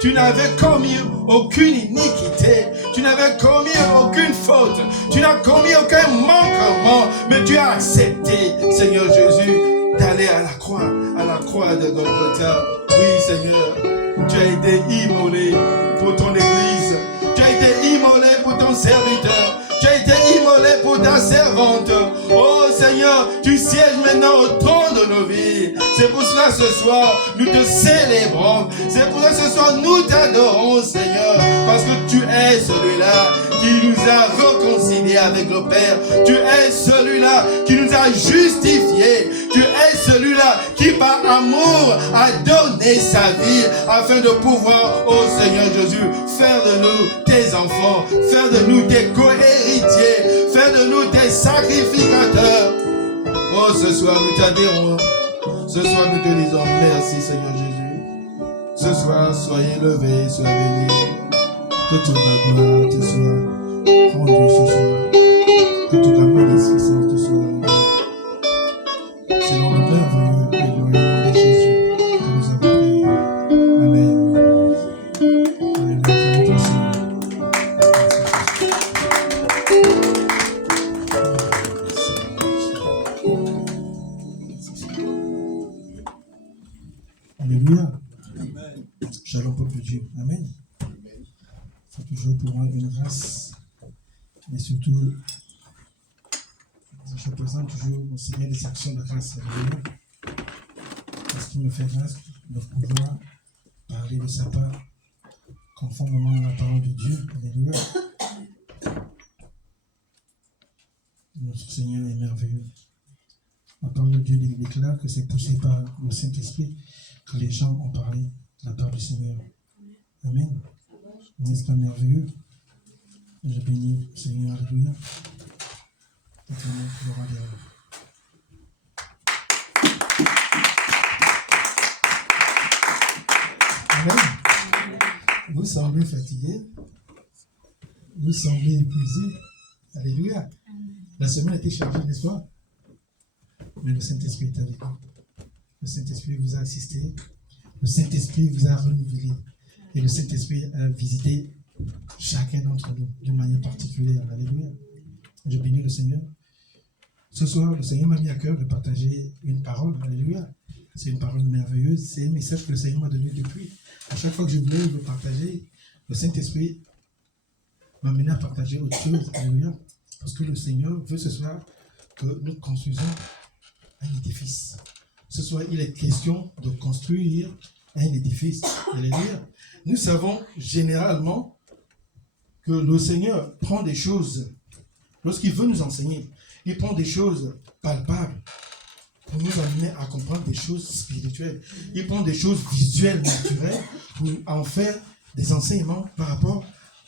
Tu n'avais commis aucune iniquité. Tu n'avais commis aucune faute. Tu n'as commis aucun manquement. Mais tu as accepté, Seigneur Jésus, d'aller à la croix de Golgotha. Oui, Seigneur, tu as été immolé pour ton Église. Tu as été immolé pour ton serviteur. Tu as été immolé pour ta servante. Oh Seigneur, tu sièges maintenant au trône de nos vies. C'est pour cela ce soir, nous te célébrons. C'est pour cela ce soir, nous t'adorons, Seigneur. Parce que tu es celui-là qui nous a réconciliés avec le Père. Tu es celui-là qui nous a justifiés. Tu es celui-là qui par amour a donné sa vie afin de pouvoir, oh Seigneur Jésus, faire de nous tes enfants, faire de nous tes co-héritiers, faire de nous tes sacrificateurs. Oh, ce soir nous t'adorons. Ce soir nous te disons merci Seigneur Jésus. Ce soir soyez levés, soyez bénis. Que toute la gloire te soit rendue ce soir. Que toute la magnificence te soit rendue. C'est dans le merveilleux et glorieux nom de Jésus que nous avons prié. Amen. Alléluia. Alléluia. Shalom peuple de Dieu. Amen. Il faut toujours pour rendre une grâce, mais surtout, je présente toujours au Seigneur des actions de grâce. Alléluia. Parce qu'il me fait grâce de pouvoir parler de sa part conformément à la parole de Dieu. Alléluia. Notre Seigneur est merveilleux. La parole de Dieu déclare que c'est poussé par le Saint-Esprit que les gens ont parlé de la part du Seigneur. Amen. N'est-ce pas merveilleux? Je bénis le Seigneur. Alléluia. Amen. Vous semblez fatigué. Vous semblez épuisé. Alléluia. La semaine a été chargée, n'est-ce pas? Mais le Saint-Esprit est avec vous. Le Saint-Esprit vous a assisté. Le Saint-Esprit vous a renouvelé. Et le Saint-Esprit a visité chacun d'entre nous d'une manière particulière. Alléluia. Je bénis le Seigneur. Ce soir, le Seigneur m'a mis à cœur de partager une parole. Alléluia. C'est une parole merveilleuse. C'est un message que le Seigneur m'a donné depuis. À chaque fois que je voulais le partager, le Saint-Esprit m'a mené à partager autre chose. Alléluia. Parce que le Seigneur veut ce soir que nous construisons un édifice. Ce soir, il est question de construire un édifice. Alléluia. Nous savons généralement que le Seigneur prend des choses, lorsqu'il veut nous enseigner, il prend des choses palpables pour nous amener à comprendre des choses spirituelles. Il prend des choses visuelles, naturelles, pour en faire des enseignements par rapport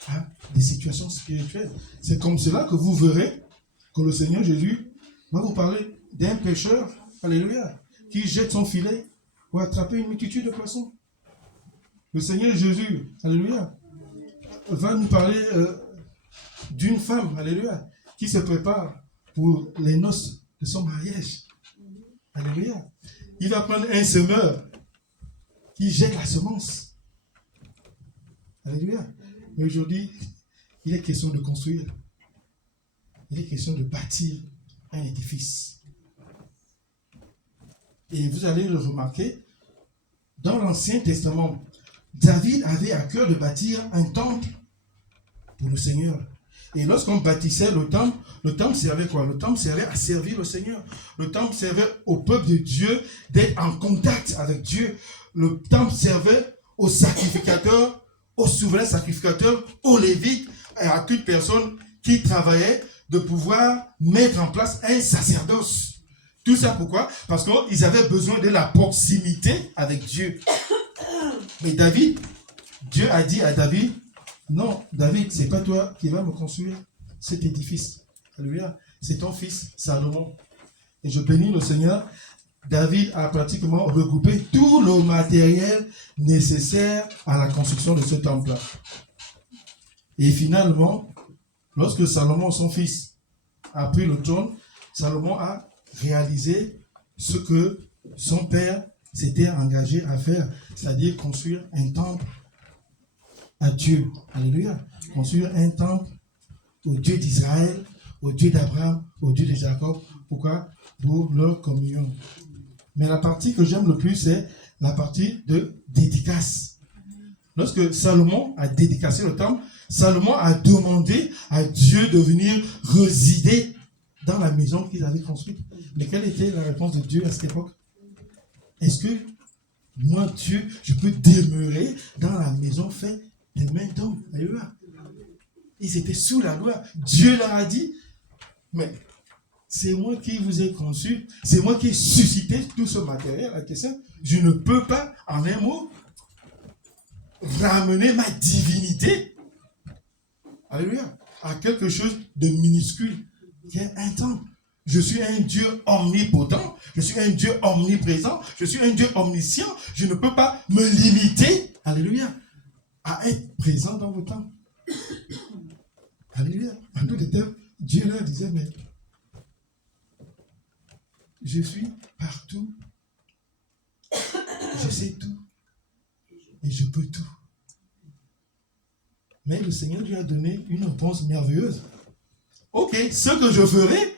à des situations spirituelles. C'est comme cela que vous verrez que le Seigneur Jésus va vous parler d'un pêcheur, alléluia, qui jette son filet pour attraper une multitude de poissons. Le Seigneur Jésus, alléluia, va nous parler d'une femme, alléluia, qui se prépare pour les noces de son mariage. Alléluia. Il va prendre un semeur qui jette la semence. Alléluia. Mais aujourd'hui, il est question de construire. Il est question de bâtir un édifice. Et vous allez le remarquer, dans l'Ancien Testament, David avait à cœur de bâtir un temple pour le Seigneur. Et lorsqu'on bâtissait le temple servait quoi? Le temple servait à servir le Seigneur. Le temple servait au peuple de Dieu d'être en contact avec Dieu. Le temple servait aux sacrificateurs, aux souverains sacrificateurs, aux lévites, et à toute personne qui travaillait de pouvoir mettre en place un sacerdoce. Tout ça pourquoi? Parce qu'ils avaient besoin de la proximité avec Dieu. Mais David, Dieu a dit à David, non, David, c'est pas toi qui vas me construire cet édifice. Alléluia. C'est ton fils Salomon. Et je bénis le Seigneur. David a pratiquement regroupé tout le matériel nécessaire à la construction de ce temple-là. Et finalement, lorsque Salomon, son fils, a pris le trône, Salomon a réalisé ce que son père s'était engagé à faire, c'est-à-dire construire un temple à Dieu. Alléluia. Construire un temple au Dieu d'Israël, au Dieu d'Abraham, au Dieu de Jacob. Pourquoi? Pour leur communion. Mais la partie que j'aime le plus, c'est la partie de dédicace. Lorsque Salomon a dédicacé le temple, Salomon a demandé à Dieu de venir résider dans la maison qu'il avait construite. Mais quelle était la réponse de Dieu à cette époque? Est-ce que moi, Dieu, je peux demeurer dans la maison faite des mains d'hommes? Alléluia. Ils étaient sous la loi. Dieu leur a dit, mais c'est moi qui vous ai conçu, c'est moi qui ai suscité tout ce matériel. Je ne peux pas, en un mot, ramener ma divinité, alléluia, à quelque chose de minuscule, qui est un temple. Je suis un Dieu omnipotent, je suis un Dieu omniprésent, je suis un Dieu omniscient. Je ne peux pas me limiter, alléluia, à être présent dans vos temples. Alléluia. En d'autres termes, Dieu leur disait, mais je suis partout, je sais tout, et je peux tout. Mais le Seigneur lui a donné une réponse merveilleuse. Ok, ce que je ferai,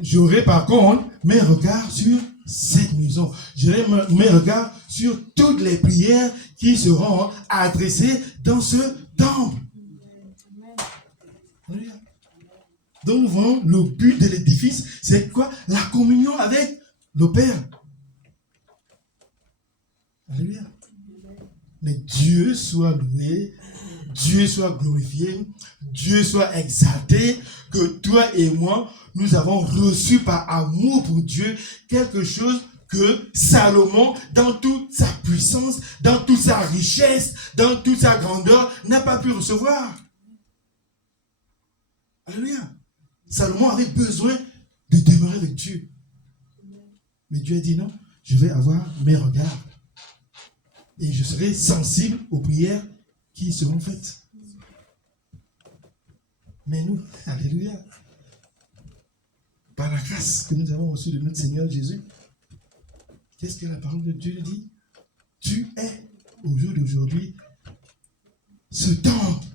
j'aurai par contre mes regards sur cette maison. J'aurai mes regards sur toutes les prières qui seront adressées dans ce temple. Donc nous voyons le but de l'édifice, c'est quoi? La communion avec le Père. Alléluia. Mais Dieu soit loué, Dieu soit glorifié, Dieu soit exalté, que toi et moi, nous avons reçu par amour pour Dieu quelque chose que Salomon, dans toute sa puissance, dans toute sa richesse, dans toute sa grandeur, n'a pas pu recevoir. Alléluia. Salomon avait besoin de demeurer avec Dieu. Mais Dieu a dit non, je vais avoir mes regards. Et je serai sensible aux prières qui seront faites. Mais nous, alléluia, par la grâce que nous avons reçue de notre Seigneur Jésus, qu'est-ce que la parole de Dieu dit? Tu es, au jour d'aujourd'hui, ce temple.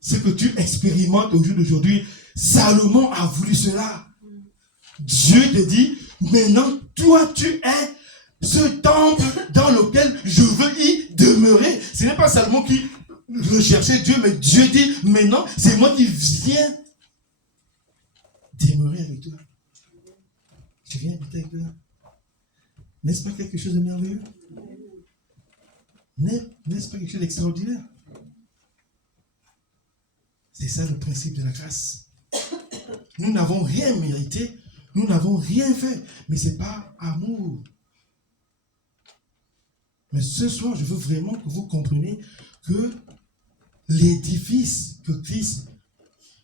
Ce que tu expérimentes au jour d'aujourd'hui, Salomon a voulu cela. Dieu te dit, maintenant, toi, tu es Ce temple dans lequel je veux y demeurer. Ce n'est pas Salomon qui recherchait Dieu, mais Dieu dit, maintenant, c'est moi qui viens demeurer avec toi. Je viens habiter avec toi. N'est-ce pas quelque chose de merveilleux? N'est-ce pas quelque chose d'extraordinaire? C'est ça le principe de la grâce. Nous n'avons rien mérité, nous n'avons rien fait, mais ce n'est pas amour. Mais ce soir, je veux vraiment que vous compreniez que l'édifice que Christ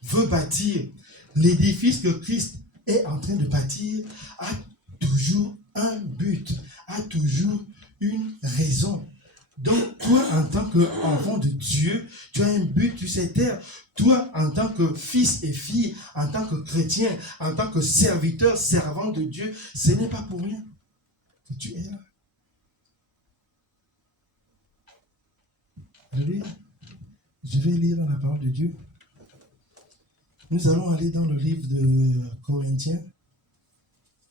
veut bâtir, l'édifice que Christ est en train de bâtir, a toujours un but, a toujours une raison. Donc, toi, en tant qu'enfant de Dieu, tu as un but sur cette terre. Toi, en tant que fils et fille, en tant que chrétien, en tant que serviteur, servant de Dieu, ce n'est pas pour rien que tu es là. Alléluia. Je vais lire la parole de Dieu. Nous allons aller dans le livre de Corinthiens,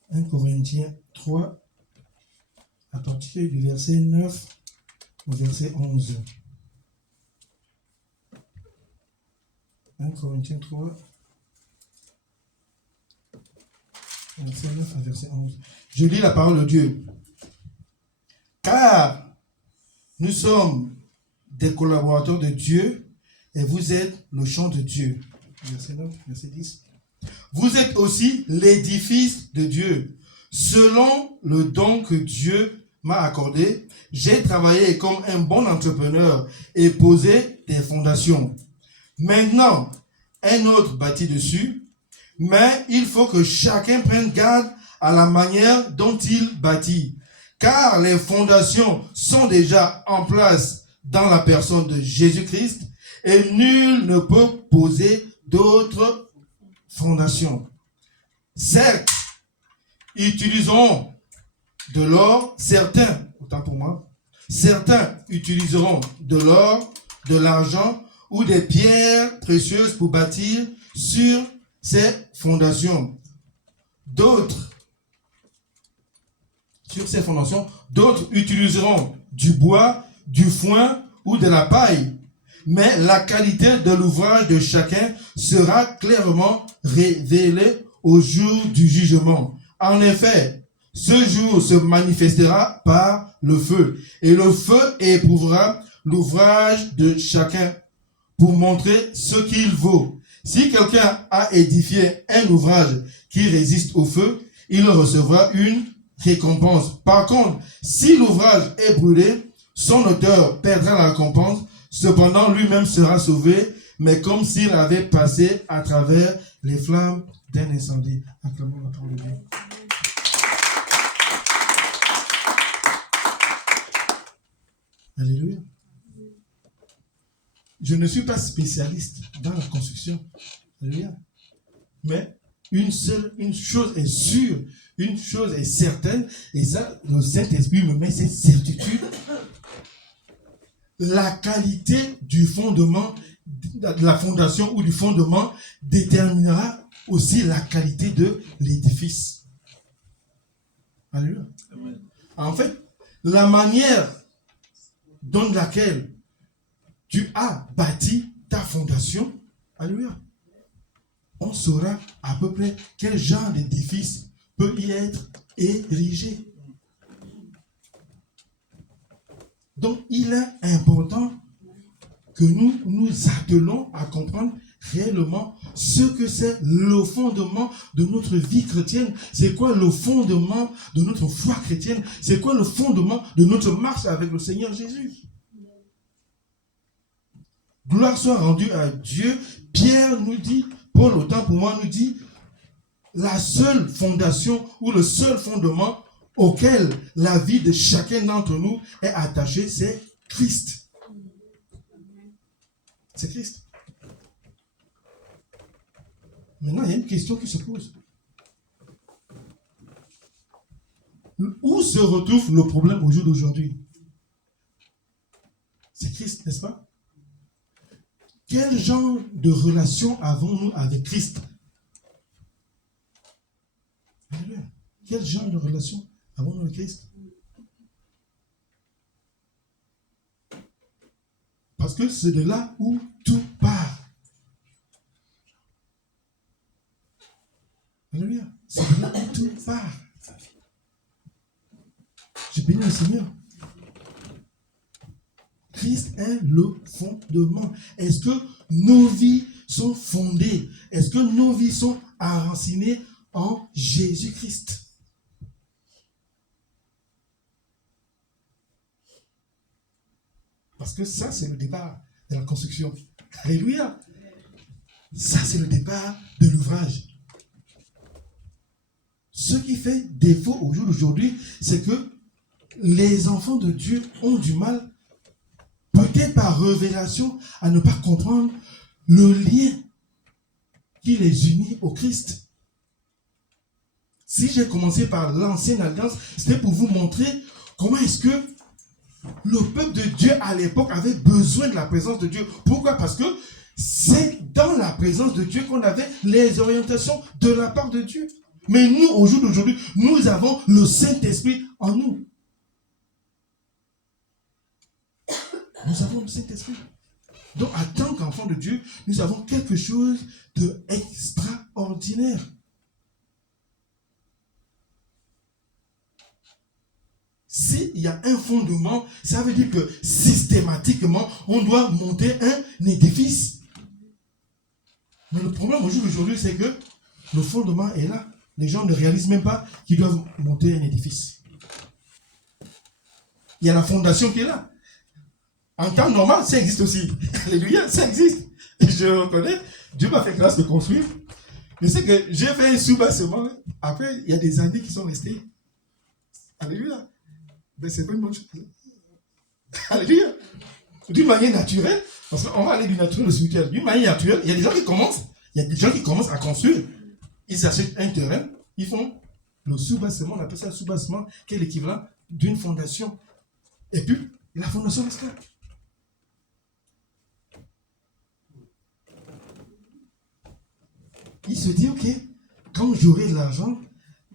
1 Corinthiens 3, à partir du verset 9 au verset 11. 1 Corinthiens 3, verset 9 à verset 11. Je lis la parole de Dieu. Car nous sommes des collaborateurs de Dieu et vous êtes le champ de Dieu. Verset 9, verset 10. Vous êtes aussi l'édifice de Dieu. Selon le don que Dieu m'a accordé, j'ai travaillé comme un bon entrepreneur et posé des fondations. Maintenant, un autre bâtit dessus, mais il faut que chacun prenne garde à la manière dont il bâtit. Car les fondations sont déjà en place dans la personne de Jésus-Christ et nul ne peut poser d'autres fondations. Certes, utiliseront de l'or, certains, autant pour moi, certains utiliseront de l'or, de l'argent ou des pierres précieuses pour bâtir sur ces fondations. D'autres utiliseront du bois, du foin ou de la paille. Mais la qualité de l'ouvrage de chacun sera clairement révélée au jour du jugement. En effet, ce jour se manifestera par le feu, et le feu éprouvera l'ouvrage de chacun pour montrer ce qu'il vaut. Si quelqu'un a édifié un ouvrage qui résiste au feu, il recevra une récompense. Par contre, si l'ouvrage est brûlé, son auteur perdra la récompense. Cependant, lui-même sera sauvé, mais comme s'il avait passé à travers les flammes d'un incendie. Acclamons la parole de Dieu. Alléluia. Je ne suis pas spécialiste dans la construction. Alléluia. Mais une chose est sûre, une chose est certaine, et ça, le Saint-Esprit me met cette certitude. La qualité du fondement, de la fondation ou du fondement déterminera aussi la qualité de l'édifice. Alléluia. En fait, la manière dans laquelle tu as bâti ta fondation, alléluia, on saura à peu près quel genre d'édifice peut y être érigé. Donc, il est important que nous nous attelons à comprendre réellement ce que c'est le fondement de notre vie chrétienne. C'est quoi le fondement de notre foi chrétienne? C'est quoi le fondement de notre marche avec le Seigneur Jésus? Gloire soit rendue à Dieu. Pierre nous dit, Paul, autant pour moi, nous dit, la seule fondation ou le seul fondement auquel la vie de chacun d'entre nous est attachée, c'est Christ. C'est Christ. Maintenant, il y a une question qui se pose. Où se retrouve le problème au jour d'aujourd'hui? C'est Christ, n'est-ce pas? Quel genre de relation avons-nous avec Christ? Quel genre de relation avons-nous avec Christ? Parce que c'est de là où tout part. Alléluia. C'est de là où tout part. Je bénis le Seigneur. Christ est le fondement. Est-ce que nos vies sont fondées? Est-ce que nos vies sont enracinées en Jésus-Christ? Parce que ça, c'est le départ de la construction. Alléluia. Ça, c'est le départ de l'ouvrage. Ce qui fait défaut au jour d'aujourd'hui, c'est que les enfants de Dieu ont du mal, peut-être par révélation, à ne pas comprendre le lien qui les unit au Christ. Si j'ai commencé par l'ancienne alliance, c'était pour vous montrer comment est-ce que le peuple de Dieu à l'époque avait besoin de la présence de Dieu. Pourquoi? Parce que c'est dans la présence de Dieu qu'on avait les orientations de la part de Dieu. Mais nous, au jour d'aujourd'hui, nous avons le Saint-Esprit en nous. Nous avons le Saint-Esprit. Donc, en tant qu'enfants de Dieu, nous avons quelque chose d'extraordinaire. S'il y a un fondement, ça veut dire que systématiquement, on doit monter un édifice. Mais le problème au jour d'aujourd'hui, c'est que le fondement est là. Les gens ne réalisent même pas qu'ils doivent monter un édifice. Il y a la fondation qui est là. En temps normal, ça existe aussi. Alléluia, ça existe. Et je reconnais, Dieu m'a fait grâce de construire. Je sais que j'ai fait un sous-bassement. Après, il y a des années qui sont restées. Alléluia. Mais c'est pas une bonne chose. Alléluia. D'une manière naturelle, parce qu'on va aller du naturel au spirituel. D'une manière naturelle, il y a des gens qui commencent, à construire. Ils achètent un terrain, ils font le sous-bassement, on appelle ça le sous-bassement, qui est l'équivalent d'une fondation. Et puis, la fondation reste là. Il se dit, ok, quand j'aurai de l'argent,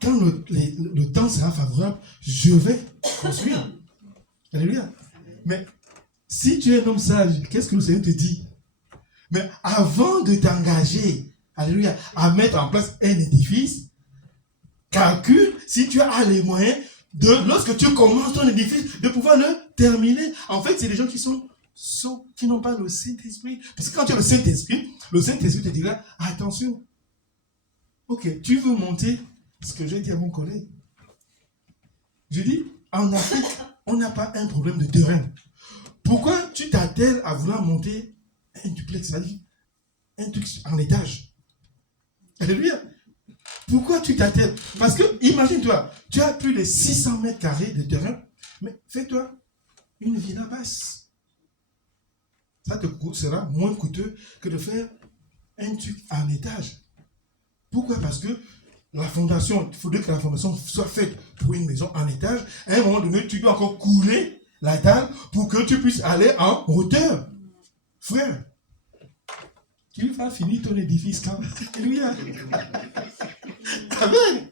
quand le temps sera favorable, je vais construire. Alléluia. Mais si tu es un homme sage, qu'est-ce que le Seigneur te dit? Mais avant de t'engager, alléluia, à mettre en place un édifice, calcule si tu as les moyens de, lorsque tu commences ton édifice, de pouvoir le terminer. En fait, c'est des gens qui sont sots, qui n'ont pas le Saint-Esprit. Parce que quand tu as le Saint-Esprit te dira, attention, ok, tu veux monter, ce que j'ai dit à mon collègue. Je dis, en Afrique, on n'a pas un problème de terrain. Pourquoi tu t'attelles à vouloir monter un duplex, c'est-à-dire un truc en étage? Alléluia. Pourquoi tu t'attelles? Parce que, imagine-toi, tu as plus de 600 mètres carrés de terrain, mais fais-toi une villa basse. Ça te sera moins coûteux que de faire un truc en étage. Pourquoi? Parce que la fondation, il faudrait que la fondation soit faite pour une maison en étage. À un moment donné, tu dois encore couler la dalle pour que tu puisses aller en hauteur. Frère, tu vas finir ton édifice quand? Alléluia. Amen.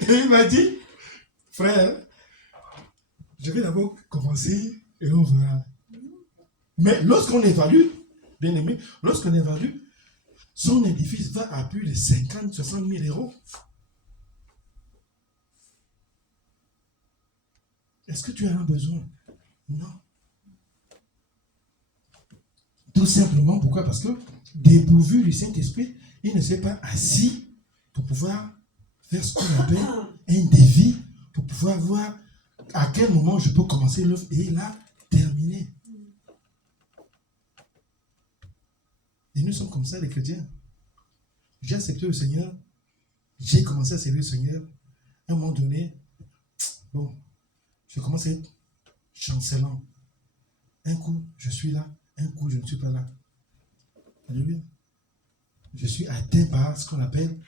Et il m'a dit, frère, je vais d'abord commencer et on verra. Mais lorsqu'on évalue, bien aimé, lorsqu'on évalue, son édifice va à plus de 50, 60 000 euros. Est-ce que tu en as besoin? Non. Tout simplement, pourquoi? Parce que dépourvu du Saint-Esprit, il ne s'est pas assis pour pouvoir faire ce qu'on appelle un défi, pour pouvoir voir à quel moment je peux commencer l'œuvre et la terminer. Et nous sommes comme ça, les chrétiens. J'ai accepté le Seigneur, j'ai commencé à servir le Seigneur. À un moment donné, bon, je commence à être chancelant. Un coup, je suis là, un coup, je ne suis pas là. Alléluia. Je suis atteint par ce qu'on appelle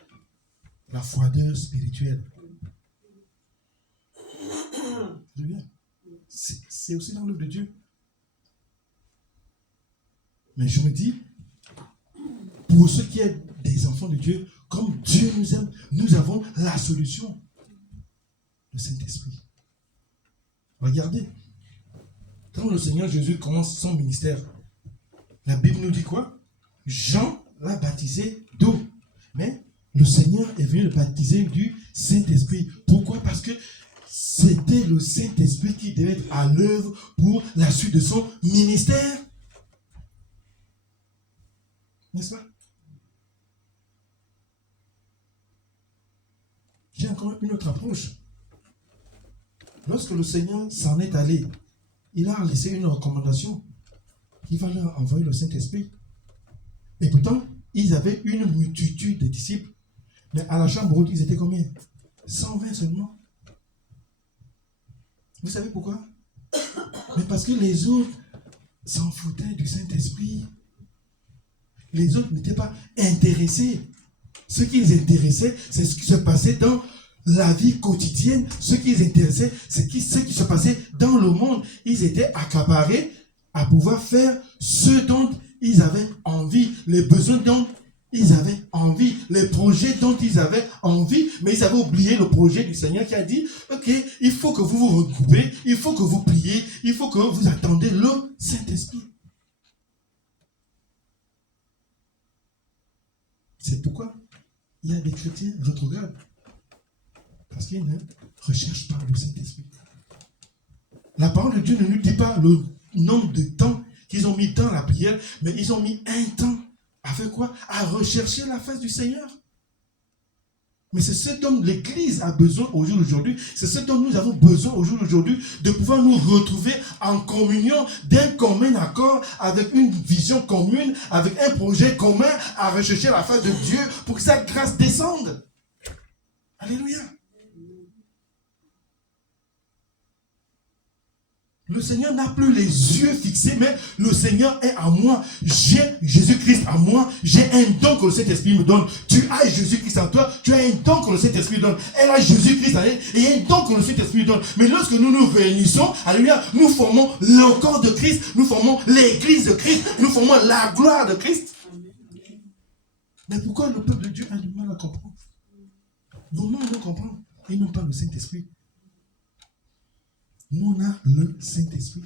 la froideur spirituelle. Alléluia. C'est aussi dans l'œuvre de Dieu. Mais je me dis, pour ceux qui sont des enfants de Dieu, comme Dieu nous aime, nous avons la solution. Le Saint-Esprit. Regardez. Quand le Seigneur Jésus commence son ministère, la Bible nous dit quoi? Jean l'a baptisé d'eau. Mais le Seigneur est venu le baptiser du Saint-Esprit. Pourquoi? Parce que c'était le Saint-Esprit qui devait être à l'œuvre pour la suite de son ministère. N'est-ce pas? J'ai encore une autre approche. Lorsque le Seigneur s'en est allé, il a laissé une recommandation. Il va leur envoyer le Saint-Esprit. Et pourtant, ils avaient une multitude de disciples. Mais à la chambre haute, ils étaient combien? 120 seulement. Vous savez pourquoi? Mais parce que les autres s'en foutaient du Saint-Esprit. Les autres n'étaient pas intéressés. Ce qui les intéressait, c'est ce qui se passait dans la vie quotidienne. Ce qui les intéressait, c'est ce qui se passait dans le monde. Ils étaient accaparés à pouvoir faire ce dont ils avaient envie, les besoins dont ils avaient envie, les projets dont ils avaient envie, mais ils avaient oublié le projet du Seigneur qui a dit, ok, il faut que vous vous regroupez, il faut que vous priez, il faut que vous attendez le Saint-Esprit. C'est pourquoi il y a des chrétiens rétrogrades. Parce qu'ils ne recherchent pas le Saint-Esprit. La parole de Dieu ne nous dit pas le nombre de temps qu'ils ont mis dans la prière, mais ils ont mis un temps à faire quoi? À rechercher la face du Seigneur. Mais c'est ce dont l'Église a besoin au jour d'aujourd'hui. C'est ce dont nous avons besoin au jour d'aujourd'hui, de pouvoir nous retrouver en communion d'un commun accord, avec une vision commune, avec un projet commun, à rechercher la face de Dieu pour que sa grâce descende. Alléluia. Le Seigneur n'a plus les yeux fixés, mais le Seigneur est à moi. J'ai Jésus-Christ à moi. J'ai un don que le Saint-Esprit me donne. Tu as Jésus-Christ en toi. Tu as un don que le Saint-Esprit donne. Elle a Jésus-Christ en elle et un don que le Saint-Esprit donne. Mais lorsque nous nous réunissons, alléluia, nous formons le corps de Christ. Nous formons l'Église de Christ. Nous formons la gloire de Christ. Mais pourquoi le peuple de Dieu a du mal à comprendre? Vraiment, ils ne comprennent. Ils n'ont pas le Saint-Esprit. Nous, on a le Saint-Esprit.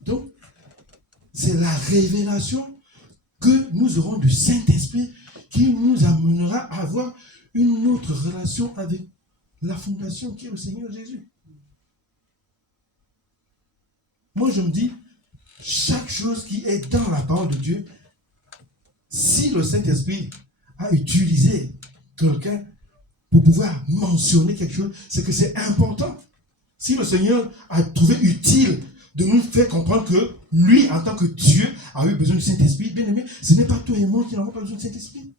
Donc, c'est la révélation que nous aurons du Saint-Esprit qui nous amènera à avoir une autre relation avec la fondation qui est le Seigneur Jésus. Moi, je me dis, chaque chose qui est dans la parole de Dieu, si le Saint-Esprit a utilisé quelqu'un pour pouvoir mentionner quelque chose, c'est que c'est important. Si le Seigneur a trouvé utile de nous faire comprendre que lui, en tant que Dieu, a eu besoin du Saint-Esprit, bien aimé, ce n'est pas toi et moi qui n'avons pas besoin du Saint-Esprit.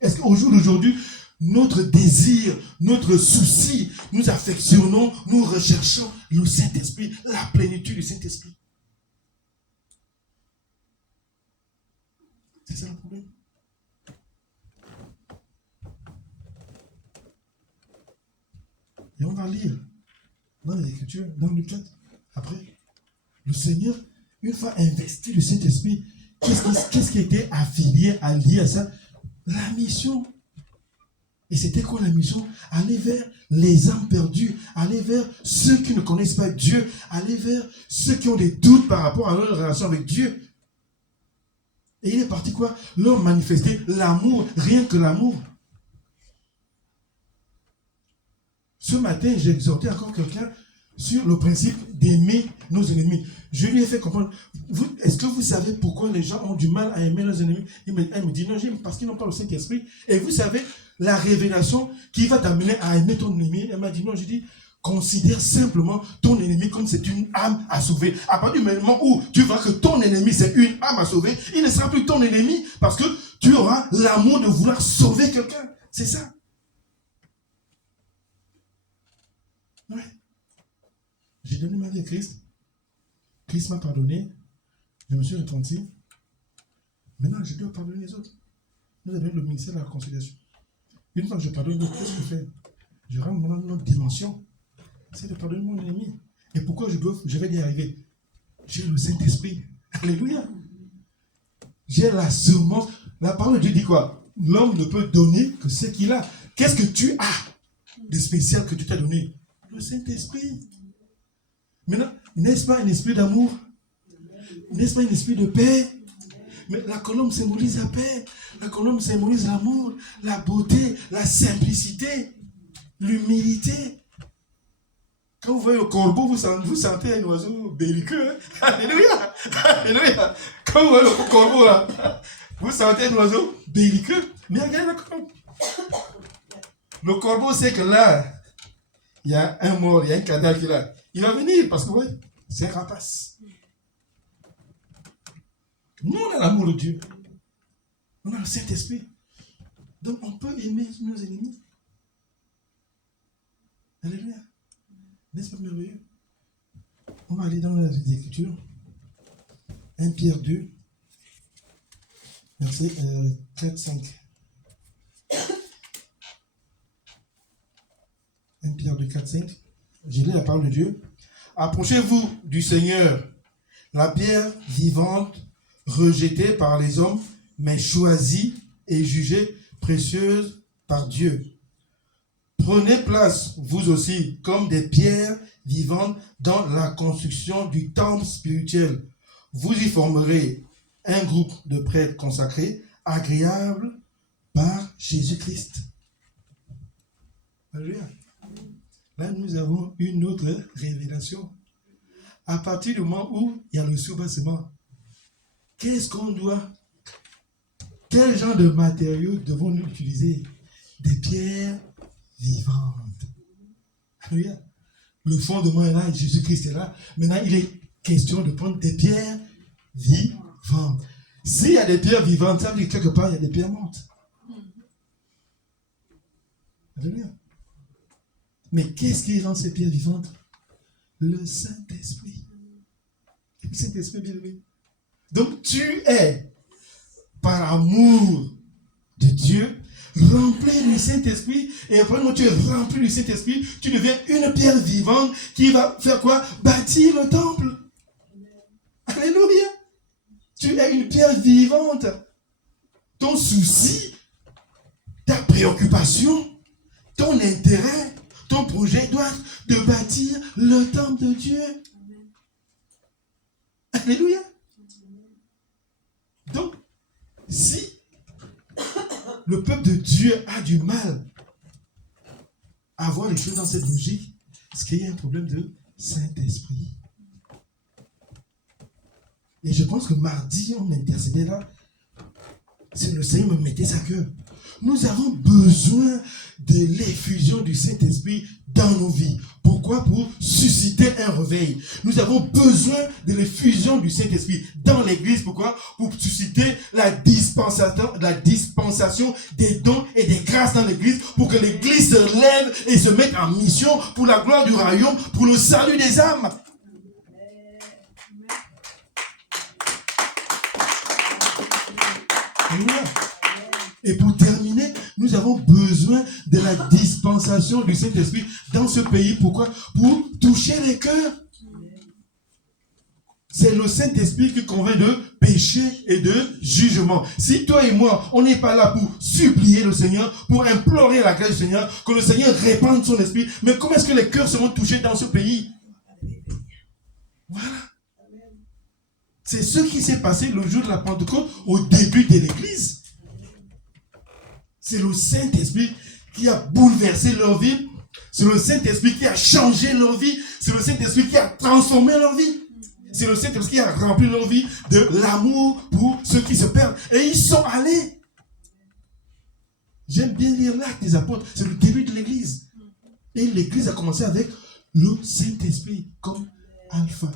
Est-ce qu'au jour d'aujourd'hui, notre désir, notre souci, nous affectionnons, nous recherchons le Saint-Esprit, la plénitude du Saint-Esprit? C'est ça le problème. Et on va lire dans les Écritures, dans Luc 4. Après, le Seigneur, une fois investi du Saint-Esprit, qu'est-ce qui était affilié, allié à ça? La mission. Et c'était quoi la mission? Aller vers les âmes perdues, aller vers ceux qui ne connaissent pas Dieu, aller vers ceux qui ont des doutes par rapport à leur relation avec Dieu. Et il est parti quoi? Leur manifester l'amour, rien que l'amour. Ce matin, j'ai exhorté encore quelqu'un sur le principe d'aimer nos ennemis. Je lui ai fait comprendre, est-ce que vous savez pourquoi les gens ont du mal à aimer leurs ennemis? Elle me dit, non, j'aime parce qu'ils n'ont pas le Saint-Esprit. Et vous savez, la révélation qui va t'amener à aimer ton ennemi, elle m'a dit, non, je dis, considère simplement ton ennemi comme c'est une âme à sauver. À partir du moment où tu vois que ton ennemi c'est une âme à sauver, il ne sera plus ton ennemi parce que tu auras l'amour de vouloir sauver quelqu'un. C'est ça. Ouais. J'ai donné ma vie à Christ. Christ m'a pardonné. Je me suis repenti. Maintenant, je dois pardonner les autres. Nous avons le ministère de la réconciliation. Une fois que je pardonne l'autre, qu'est-ce que je fais? Je rentre dans une autre dimension. C'est de pardonner mon ennemi. Et pourquoi je vais y arriver? J'ai le Saint-Esprit. Alléluia. J'ai la semence. La parole de Dieu dit quoi? L'homme ne peut donner que ce qu'il a. Qu'est-ce que tu as de spécial que tu t'as donné? Le Saint-Esprit. Maintenant, n'est-ce pas un esprit d'amour? N'est-ce pas un esprit de paix? Mais la colombe symbolise la paix. La colombe symbolise l'amour, la beauté, la simplicité, l'humilité. Quand vous voyez le corbeau, vous sentez un oiseau belliqueux. Hein? Alléluia! Alléluia! Quand vous voyez le corbeau, là, vous sentez un oiseau belliqueux. Mais regardez le corbeau. Le corbeau sait que là, il y a un mort, il y a un cadavre qui est là. Il va venir parce que, ouais, c'est un rapace. Nous, on a l'amour de Dieu. On a le Saint-Esprit. Donc, on peut aimer nos ennemis. Alléluia. N'est-ce pas merveilleux? On va aller dans les Écritures. 1 Pierre 2, verset 4-5. 1 Pierre 2, 4-5. J'ai lu la parole de Dieu. Approchez-vous du Seigneur, la pierre vivante, rejetée par les hommes, mais choisie et jugée précieuse par Dieu. Prenez place, vous aussi, comme des pierres vivantes dans la construction du temple spirituel. Vous y formerez un groupe de prêtres consacrés, agréables par Jésus-Christ. Alléluia. Là, nous avons une autre révélation. À partir du moment où il y a le soubassement, qu'est-ce qu'on doit? Quel genre de matériaux devons-nous utiliser? Des pierres vivantes. Alléluia. Le fondement est là, Jésus-Christ est là. Maintenant, il est question de prendre des pierres vivantes. S'il y a des pierres vivantes, ça veut dire que quelque part, il y a des pierres mortes. Alléluia. Mais qu'est-ce qui rend ces pierres vivantes? Le Saint-Esprit. Le Saint-Esprit, bien aimé. Donc, tu es, par amour de Dieu, rempli du Saint-Esprit. Et après, quand tu es rempli du Saint-Esprit, tu deviens une pierre vivante qui va faire quoi? Bâtir le temple. Alléluia. Tu es une pierre vivante. Ton souci, ta préoccupation, ton intérêt, ton projet doit être de bâtir le temple de Dieu. Alléluia. Donc, si le peuple de Dieu a du mal à voir les choses dans cette logique, c'est qu'il y a un problème de Saint-Esprit. Et je pense que mardi, on intercédait là. C'est le Seigneur me mettait ça à cœur. Nous avons besoin de l'effusion du Saint-Esprit dans nos vies. Pourquoi? Pour susciter un réveil. Nous avons besoin de l'effusion du Saint-Esprit dans l'Église. Pourquoi? Pour susciter la dispensation des dons et des grâces dans l'Église, pour que l'Église se lève et se mette en mission pour la gloire du royaume, pour le salut des âmes. Et pour terminer, nous avons besoin de la dispensation du Saint-Esprit dans ce pays. Pourquoi? Pour toucher les cœurs. C'est le Saint-Esprit qui convainc de péché et de jugement. Si toi et moi, on n'est pas là pour supplier le Seigneur, pour implorer la grâce du Seigneur, que le Seigneur répande son esprit, mais comment est-ce que les cœurs seront touchés dans ce pays? Voilà. C'est ce qui s'est passé le jour de la Pentecôte, au début de l'Église. C'est le Saint-Esprit qui a bouleversé leur vie. C'est le Saint-Esprit qui a changé leur vie. C'est le Saint-Esprit qui a transformé leur vie. C'est le Saint-Esprit qui a rempli leur vie de l'amour pour ceux qui se perdent. Et ils sont allés. J'aime bien lire l'Acte des Apôtres. C'est le début de l'Église. Et l'Église a commencé avec le Saint-Esprit comme alpha